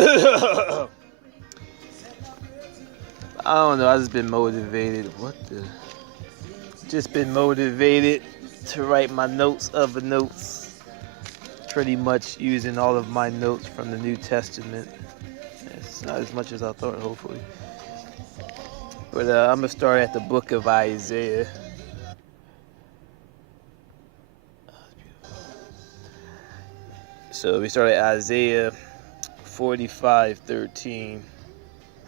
I don't know. I just been motivated. Just been motivated to write my notes of the notes. Pretty much using all of my notes from the New Testament. It's not as much as I thought, hopefully. But I'm going to start at the book of Isaiah. So we start at Isaiah 45:13.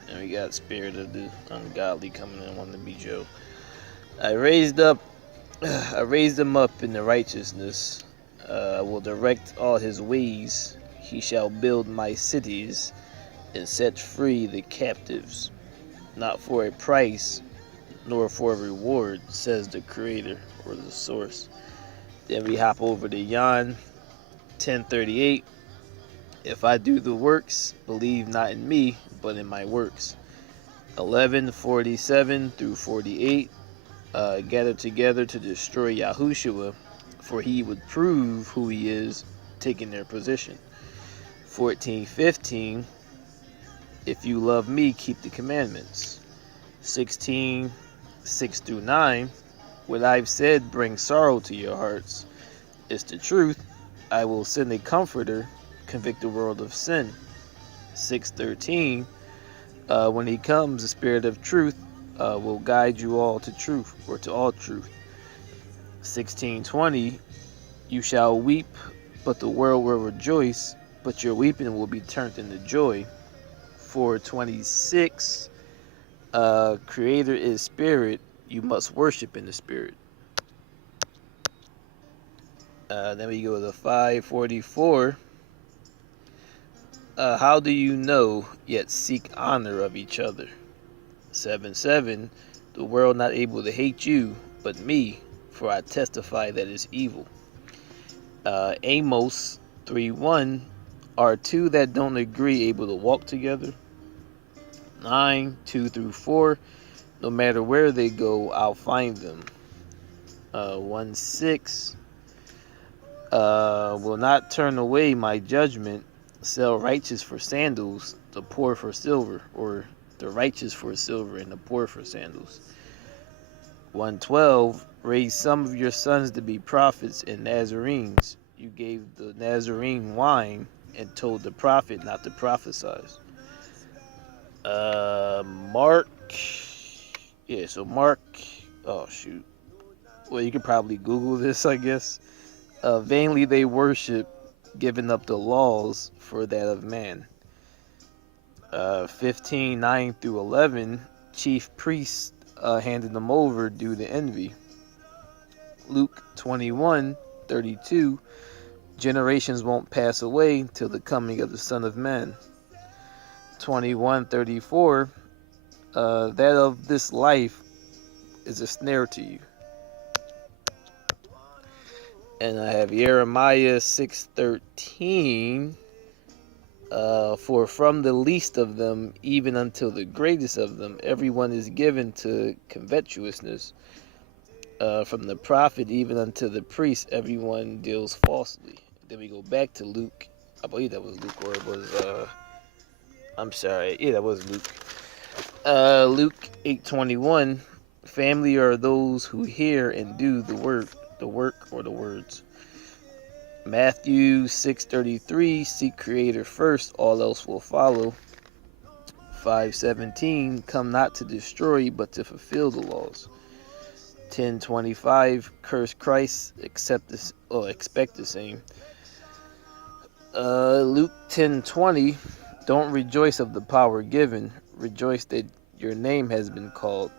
And we got spirit of the ungodly coming in wanting to be Joe. I raised him up in the righteousness. I will direct all his ways. He shall build my cities and set free the captives. Not for a price, nor for a reward, says the Creator or the Source. Then we hop over to John 10:38. If I do the works, believe not in me, but in my works. 11:47 through 48. Gather together to destroy Yahushua, for he would prove who he is, taking their position. 14:15. If you love me, keep the commandments. 16:6 through 9. What I've said brings sorrow to your hearts. It's the truth. I will send a comforter, convict the world of sin. 6:13. When he comes, the Spirit of truth will guide you all to truth, or to all truth. 16:20. You shall weep, but the world will rejoice, but your weeping will be turned into joy. 4:26. Creator is spirit. You must worship in the spirit. Then we go to 5:44. How do you know, yet seek honor of each other? 7:7. The world not able to hate you, but me, for I testify that it's evil. Amos 3:1. Are two that don't agree able to walk together? 9:2 through 4. No matter where they go, I'll find them. 1:6. Will not turn away my judgment. Sell righteous for sandals, the poor for silver, or the righteous for silver and the poor for sandals. 1:12. Raise some of your sons to be prophets and Nazarenes. You gave the Nazarene wine and told the prophet not to prophesy. Mark. Yeah, so Mark. Oh, shoot. Well, you could probably Google this, I guess. Vainly they worship, giving up the laws for that of man. 15:9 through 11. Chief priests handed them over due to envy. Luke 21:32. Generations won't pass away till the coming of the Son of Man. 21:34. That of this life is a snare to you. And I have Jeremiah 6:13. For from the least of them, even until the greatest of them, everyone is given to covetousness. From the prophet even unto the priest, everyone deals falsely. Then we go back to Luke. I believe that was Luke, or it was, I'm sorry. Yeah, that was Luke. Luke 8:21. Family are those who hear and do the work or the words. Matthew 6:33. Seek Creator first, all else will follow. 5:17. Come not to destroy, but to fulfill the laws. 10:25. Curse Christ, expect the same. Luke 10:20. Don't rejoice of the power given. Rejoice that your name has been called.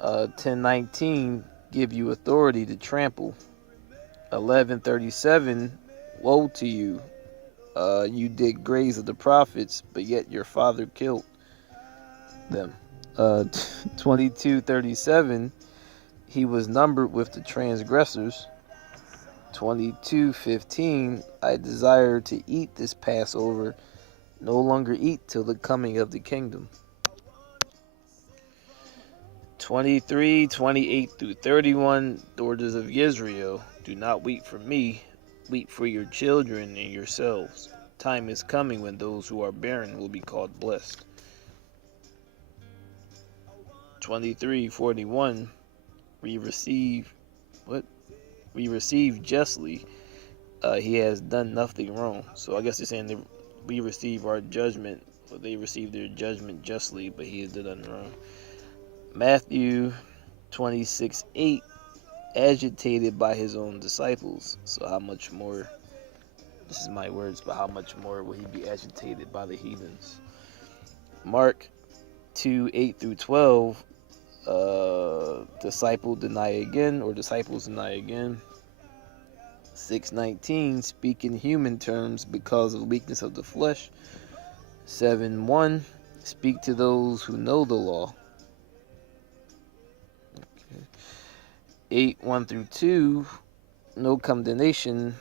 10:19. Give you authority to trample. 11:37. Woe to you. You did graze of the prophets, but yet your father killed them. 22:37. He was numbered with the transgressors. 22:15. I desire to eat this Passover, no longer eat till the coming of the kingdom. 23:28 through 31. Daughters of Israel, do not weep for me, weep for your children and yourselves. time is coming when those who are barren will be called blessed. 23:41. We receive justly. He has done nothing wrong. So I guess they're saying that we receive our judgment, or they receive their judgment justly, but he has done nothing wrong. Matthew 26:8. Agitated by his own disciples. So how much more, this is my words, but how much more will he be agitated by the heathens? Mark 2:8-12. Disciples deny again. 6:19. Speak in human terms because of weakness of the flesh. 7:1. Speak to those who know the law. 8:1-2. No condemnation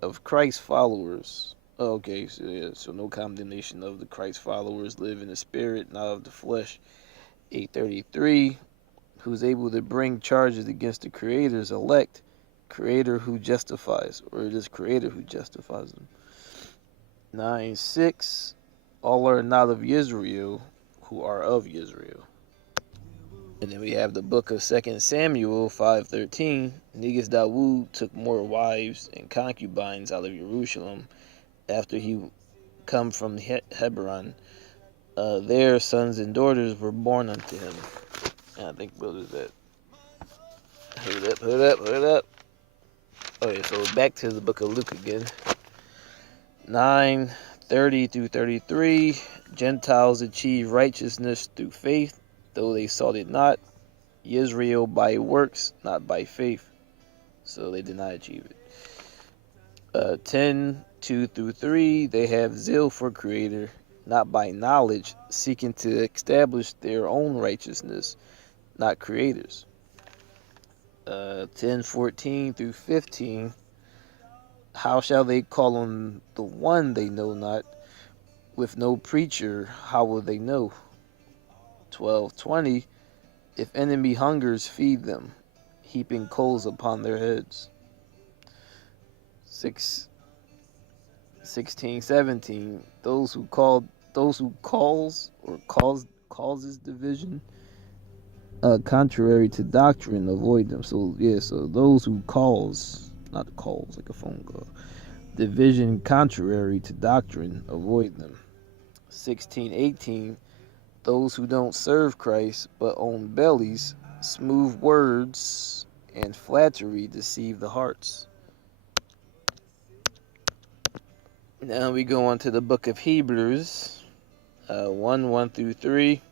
of Christ's followers. Okay, so no condemnation of the Christ followers. Live in the spirit, not of the flesh. 8:33. Who's able to bring charges against the Creator's elect? Creator who justifies, or it is Creator who justifies them. 9:6. All are not of Israel, who are of Israel. And then we have the book of 2 Samuel 5:13. Negus Dawood took more wives and concubines out of Jerusalem after he come from Hebron. Their sons and daughters were born unto him. And I think what is that? Hold up. Okay, so back to the book of Luke again. 9:30-33. Gentiles achieve righteousness through faith, though they sought it not. Israel by works, not by faith. So they did not achieve it. 10:2-3. They have zeal for Creator, not by knowledge, seeking to establish their own righteousness, not Creator's. 10:14-15. How shall they call on the one they know not? With no preacher, how will they know? 12:20. If enemy hungers, feed them, heaping coals upon their heads. 16:17. Those who causes division, contrary to doctrine, avoid them. So those who cause, not calls like a phone call, division contrary to doctrine, avoid them. 16:18. Those who don't serve Christ but own bellies, smooth words and flattery deceive the hearts. Now we go on to the book of Hebrews 1:1-3.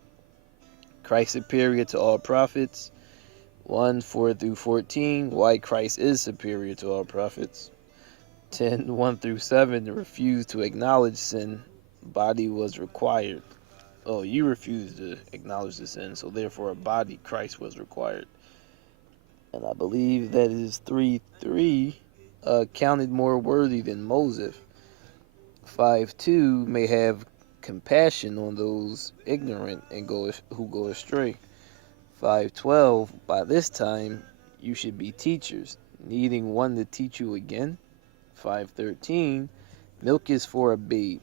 Christ superior to all prophets. 1:4-14. Why Christ is superior to all prophets. 10:1-7. Refuse to acknowledge sin. Body was required. Oh, you refuse to acknowledge the sin, so therefore a body, Christ, was required. And I believe that is 3:3. Counted more worthy than Moses. 5:2. May have compassion on those ignorant and who go astray. 5:12. By this time you should be teachers, needing one to teach you again. 5:13. Milk is for a babe.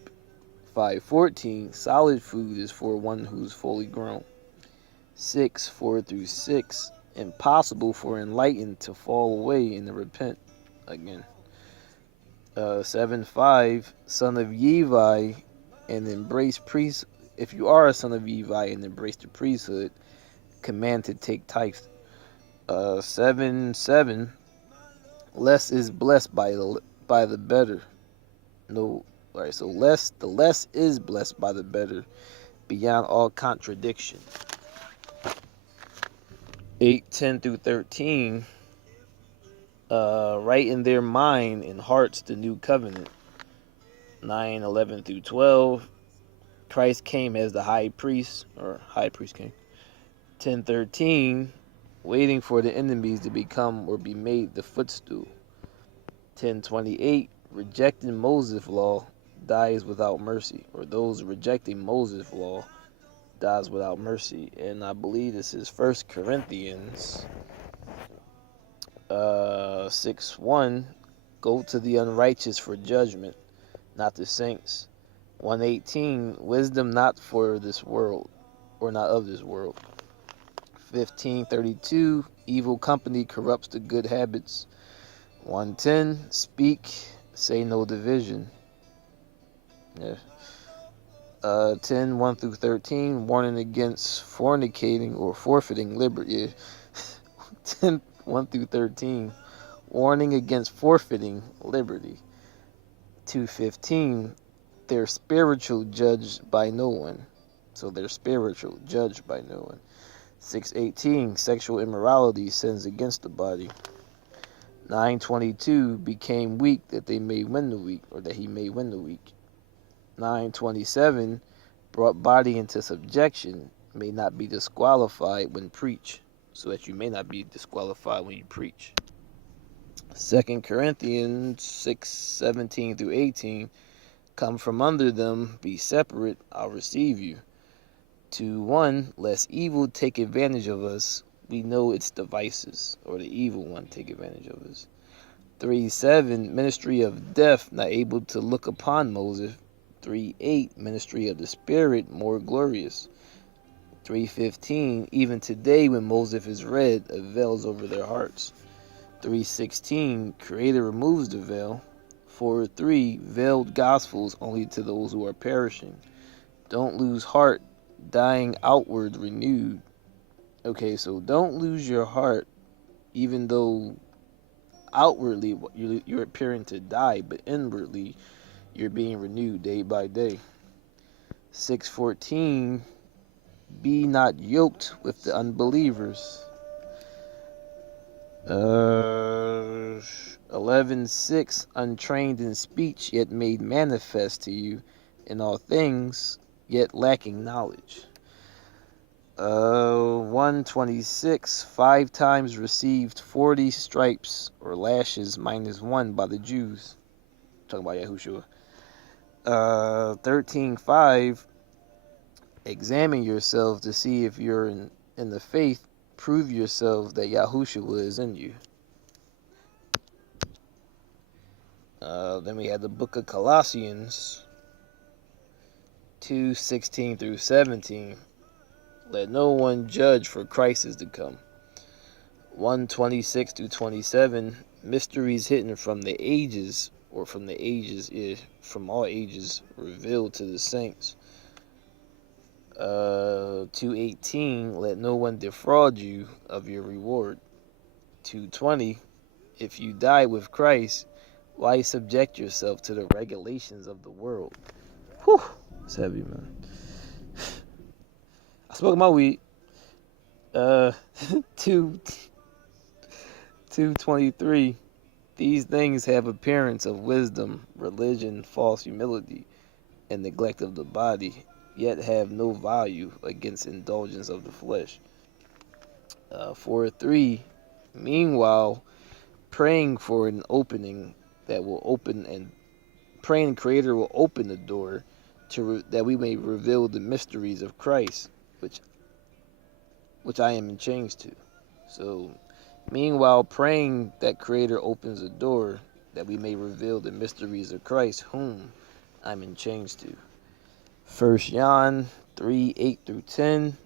5:14. Solid food is for one who's fully grown. 6:4-6. Impossible for enlightened to fall away and to repent again. 7:5. Son of Levi and embrace priest. If you are a son of Levi and embrace the priesthood, command to take tithes. 7:7. Less is blessed by the better. No. Alright, so the less is blessed by the better, beyond all contradiction. 8:10-13. Write in their mind and hearts the new covenant. 9:11-12. Christ came as the high priest, or high priest came. 10:13. Waiting for the enemies to become or be made the footstool. 10:28. Rejecting Moses' law dies without mercy, or those rejecting Moses' law dies without mercy. And I believe this is 1 Corinthians 6:1. Go to the unrighteous for judgment, not the saints. 118, wisdom not for this world, or not of this world. 1532, evil company corrupts the good habits. 110, speak, say no division. Yeah. 10, 1 through 13, warning against fornicating or forfeiting liberty. 10, 1 through 13, warning against forfeiting liberty. 2:15, they're spiritual, judged by no one. So they're spiritual, judged by no one. 6:18, sexual immorality, sins against the body. 9:22, became weak that they may win the weak, or that he may win the weak. 9:27, brought body into subjection, may not be disqualified when preach, so that you may not be disqualified when you preach. 2 Corinthians 6:17 through 18, come from under them, be separate, I'll receive you. 2:1, lest evil take advantage of us, we know its devices, or the evil one take advantage of us. 3:7, ministry of death, not able to look upon Moses. 3:8, ministry of the Spirit, more glorious. 3:15, even today when Moses is read, a veil is over their hearts. 3:16, Creator removes the veil. 4:3, veiled gospels only to those who are perishing. Don't lose heart, dying outward renewed. Okay, so don't lose your heart, even though outwardly you're appearing to die, but inwardly you're being renewed day by day. 6:14, be not yoked with the unbelievers. 11:6, untrained in speech, yet made manifest to you in all things, yet lacking knowledge. 126, 5 times received 40 stripes or lashes minus 1 by the Jews. Talking about Yahushua. 13:5, examine yourselves to see if you're in the faith. Prove yourselves that Yahushua is in you. Then we had the book of Colossians 2:16 through 17. Let no one judge, for Christ is to come. 126 through 27, mysteries hidden from the ages, or from the ages, from all ages, revealed to the saints. 2:18, let no one defraud you of your reward. 2:20, if you die with Christ, why subject yourself to the regulations of the world? Whew, it's heavy, man. I smoked my weed. 2:23, these things have appearance of wisdom, religion, false humility, and neglect of the body, yet have no value against indulgence of the flesh. 4:3, meanwhile, praying for an opening that will open, and praying Creator will open the door that we may reveal the mysteries of Christ, which I am in chains to. So, meanwhile, praying that Creator opens the door that we may reveal the mysteries of Christ, whom I'm in chains to. 1 John 3:8 through 10.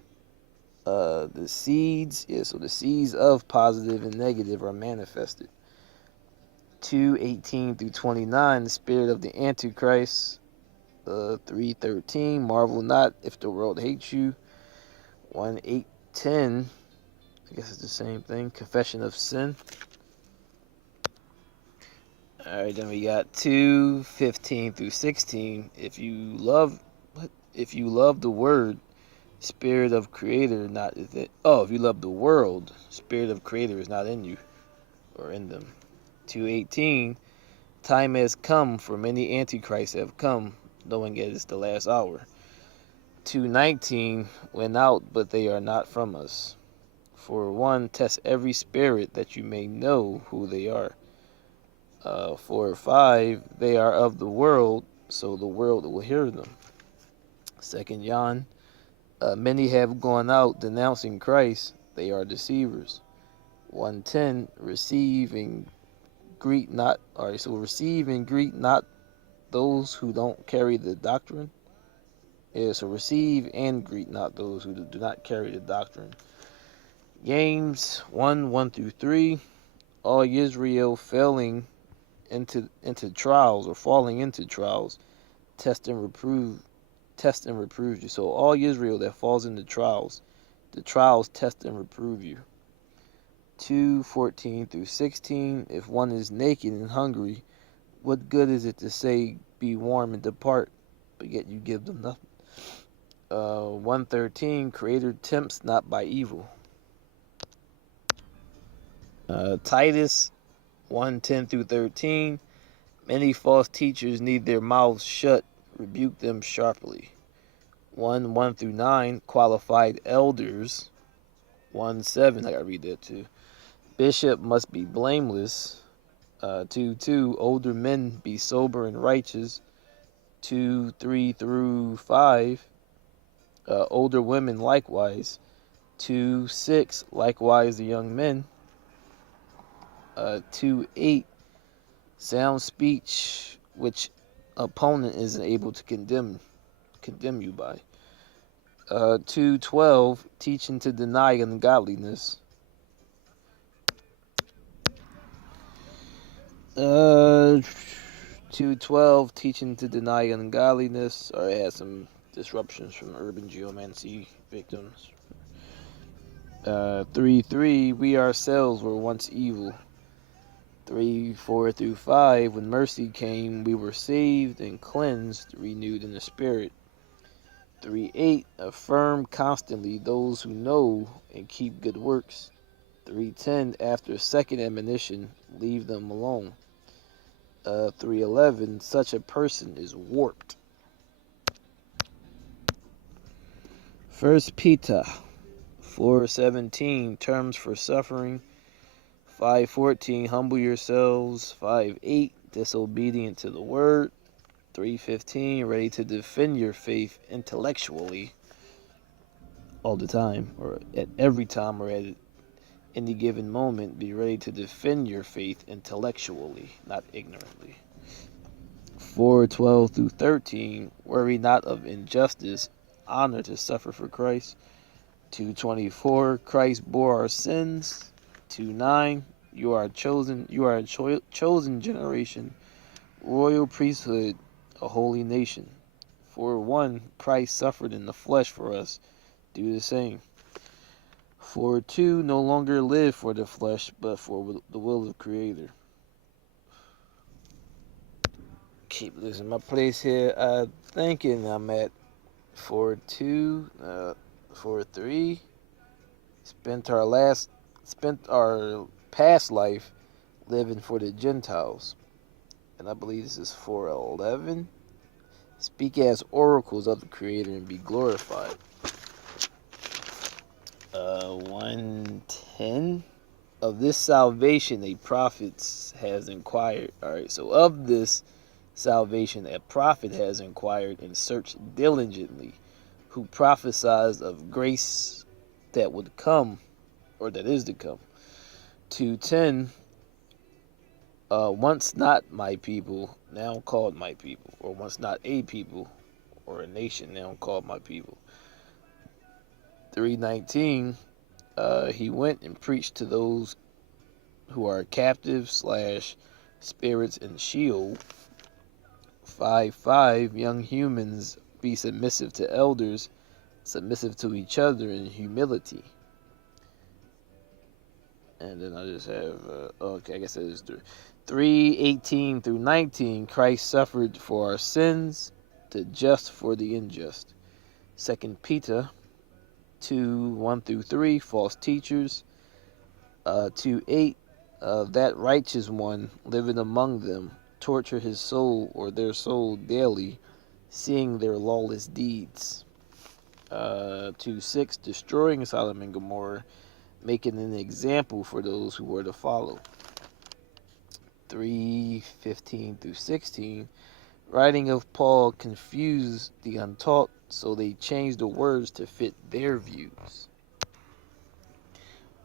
The seeds, so the seeds of positive and negative are manifested. 2:18 through 29, the spirit of the Antichrist. 3:13, marvel not if the world hates you. 1:8-10, I guess it's the same thing, confession of sin. Alright, then we got 2:15 through 16, if you love the word, spirit of creator not is it. Oh, if you love the world, spirit of creator is not in you, or in them. 2:18, time has come, for many antichrists have come, knowing it is the last hour. 2:19, went out, but they are not from us. For one, test every spirit that you may know who they are. 4:5, they are of the world, so the world will hear them. 2 John, many have gone out denouncing Christ, they are deceivers. 1:10, receive and greet not, so receive and greet not those who don't carry the doctrine. Yeah, so receive and greet not those who do not carry the doctrine. James 1:1-3. All Israel failing into trials or falling into trials, test and reprove you. So all Israel that falls into trials, the trials test and reprove you. 2:14-16. If one is naked and hungry, what good is it to say, be warm and depart, but yet you give them nothing? 1:13. Creator tempts not by evil. Titus 1:10-13. Many false teachers need their mouths shut. Rebuke them sharply. 1:1-9. Qualified elders. 1:7. I gotta read that too. Bishop must be blameless. 2:2. Older men be sober and righteous. 2:3-5. Older women likewise. 2:6. Likewise the young men. 2:8. Sound speech which opponent isn't able to condemn you by. 2:12. Teaching to deny ungodliness. 2:12. Teaching to deny ungodliness. Sorry, I had some disruptions from urban geomancy victims. 3:3. We ourselves were once evil. 3:4-5. When mercy came, we were saved and cleansed, renewed in the spirit. 3:8. Affirm constantly those who know and keep good works. 3:10. After second admonition, leave them alone. 3:11. Such a person is warped. 1 Peter 4:17. Terms for suffering. 5:14. Humble yourselves. 5:8. Disobedient to the word. 3:15. Ready to defend your faith intellectually all the time, or at every time, or at any given moment. Be ready to defend your faith intellectually, not ignorantly. 4:12-13. Worry not of injustice. Honor to suffer for Christ. 2:24. Christ bore our sins. 2:9. You are a chosen generation, royal priesthood, a holy nation. 4:1. Christ suffered in the flesh for us. Do the same. 4:2. No longer live for the flesh, but for the will of the Creator. Keep losing my place here. Thinking I'm at 4:2, 4:3. Spent our past life living for the Gentiles, and I believe this is 4:11. Speak as oracles of the Creator and be glorified. 1:10. Of this salvation a prophet has inquired. Alright, so of this salvation a prophet has inquired and searched diligently, who prophesies of grace that would come, or that is to come. 2:10. Once not my people, now called my people, or once not a people or a nation, now called my people. 3:19. He went and preached to those who are captives / spirits in Sheol. 5:5. Young humans, be submissive to elders, submissive to each other in humility. And then I just have, okay, I guess that is 3:18-19. Christ suffered for our sins, the just for the unjust. 2 Peter 2:1-3. False teachers. 2:8. That righteous one living among them torture his soul or their soul daily, seeing their lawless deeds. 2:6. Destroying Sodom and Gomorrah, making an example for those who were to follow. 3:15-16. Writing of Paul confused the untaught, so they changed the words to fit their views.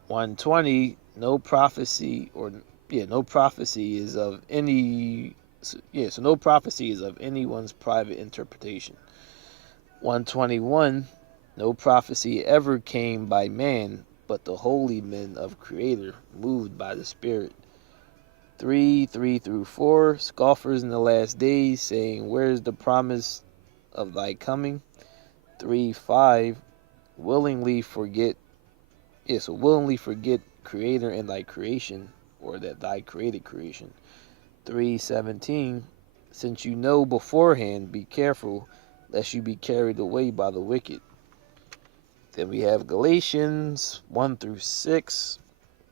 1:20. No prophecy is of any So no prophecy is of anyone's private interpretation. 121, no prophecy ever came by man, but the holy men of Creator, moved by the Spirit. 3 through 4, scoffers in the last days, saying, where is the promise of thy coming? 3:5, willingly forget Creator and thy creation, or that thy created creation. 3:17, since you know beforehand, be careful lest you be carried away by the wicked. Then we have Galatians 1 through 6,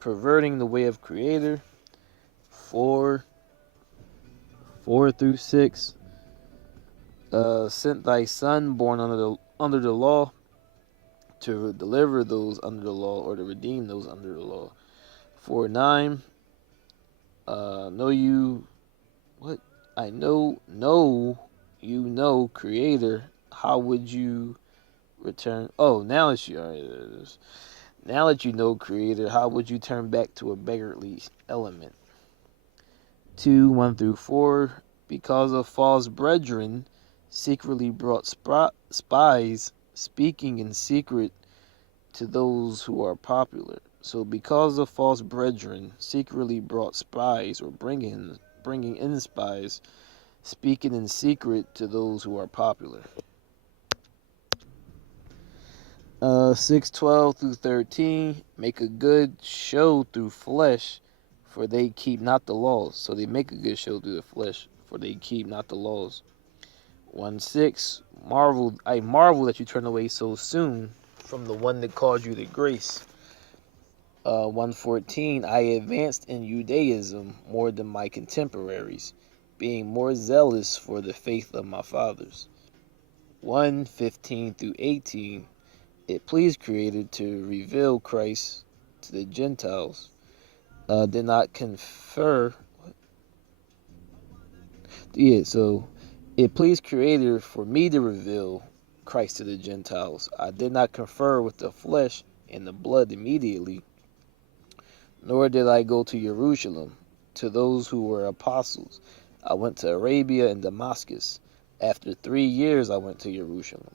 perverting the way of Creator. 4 through 6, sent thy Son born under the law to deliver those under the law, or to redeem those under the law. 4:9, know you what? I know you know Creator. How would you return? Oh, now that you know Creator, how would you turn back to a beggarly element? 2:1 through 4, because of false brethren, secretly brought spies, speaking in secret to those who are popular. So because of false brethren, secretly brought spies, or bringing in spies, speaking in secret to those who are popular. 6:12 through 13, make a good show through flesh, for they keep not the laws. So they make a good show through the flesh, for they keep not the laws. 1:6, I marvel that you turn away so soon from the one that called you to grace. 1:14, I advanced in Judaism more than my contemporaries, being more zealous for the faith of my fathers. 1:15 through 18, it pleased Creator to reveal Christ to the Gentiles. Did not confer. So it pleased Creator for me to reveal Christ to the Gentiles. I did not confer with the flesh and the blood immediately, nor did I go to Jerusalem to those who were apostles. I went to Arabia and Damascus. After 3 years, I went to Jerusalem.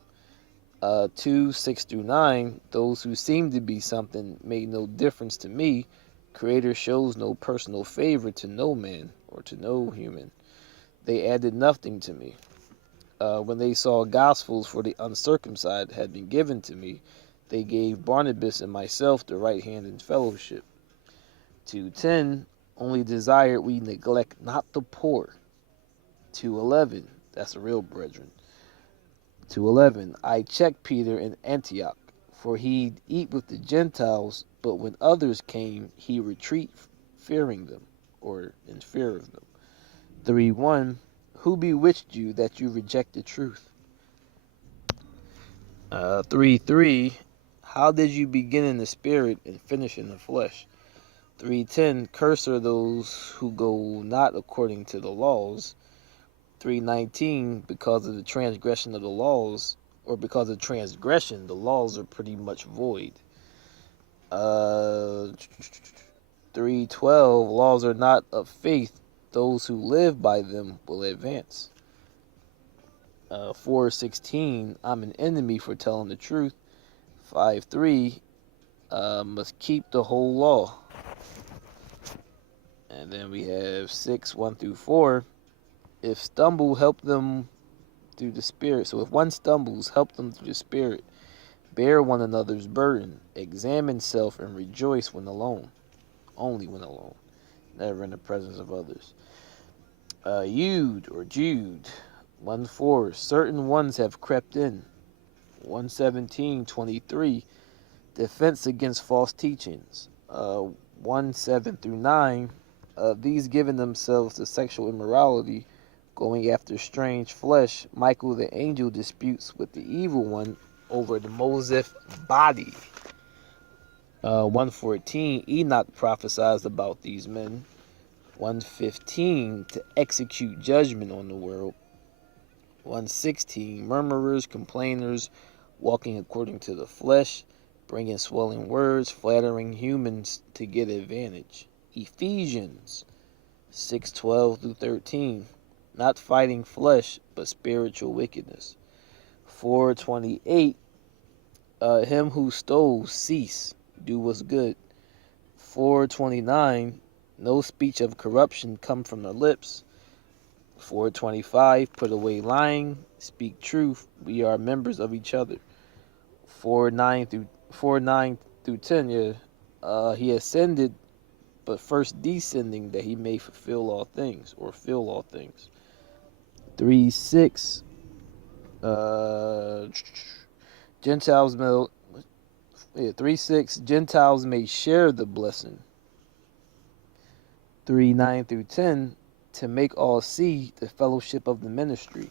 2:6 through 9, those who seemed to be something made no difference to me. Creator shows no personal favor to no man, or to no human. They added nothing to me. When they saw gospels for the uncircumcised had been given to me, they gave Barnabas and myself the right hand in fellowship. 2:10, only desired we neglect not the poor. 2:11, that's the real brethren. 2:11, I checked Peter in Antioch, for he'd eat with the Gentiles, but when others came, he retreated, fearing them, or in fear of them. 3:1, who bewitched you that you reject the truth? 3:3, how did you begin in the spirit and finish in the flesh? 3:10, cursed are those who go not according to the laws. 3:19, because of the transgression of the laws, or because of transgression, the laws are pretty much void. 3:12, laws are not of faith. Those who live by them will advance. 4:16, I'm an enemy for telling the truth. 5:3, must keep the whole law. And then we have 6:1 through 4. If stumble, help them through the Spirit. So if one stumbles, help them through the Spirit. Bear one another's burden. Examine self and rejoice when alone. Only when alone. Never in the presence of others. Jude 1:4. Certain ones have crept in. 1:17-23. Defense against false teachings. 1:7 through 9. These giving themselves to sexual immorality, going after strange flesh. Michael the angel disputes with the evil one over the Mosaic body. 1:14, Enoch prophesies about these men. 1:15, to execute judgment on the world. 1:16, murmurers, complainers, walking according to the flesh, bringing swelling words, flattering humans to get advantage. Ephesians 6:12 through 13, not fighting flesh, but spiritual wickedness. 4:28, him who stole, cease, do what's good. 4:29, no speech of corruption come from the lips. 4:25, put away lying, speak truth, we are members of each other. 4:9 through 10, yeah. He ascended, but first descending that he may fulfill all things, or fill all things. 3:6, Gentiles may, 3:6, Gentiles may share the blessing. 3:9 through 10, to make all see the fellowship of the ministry.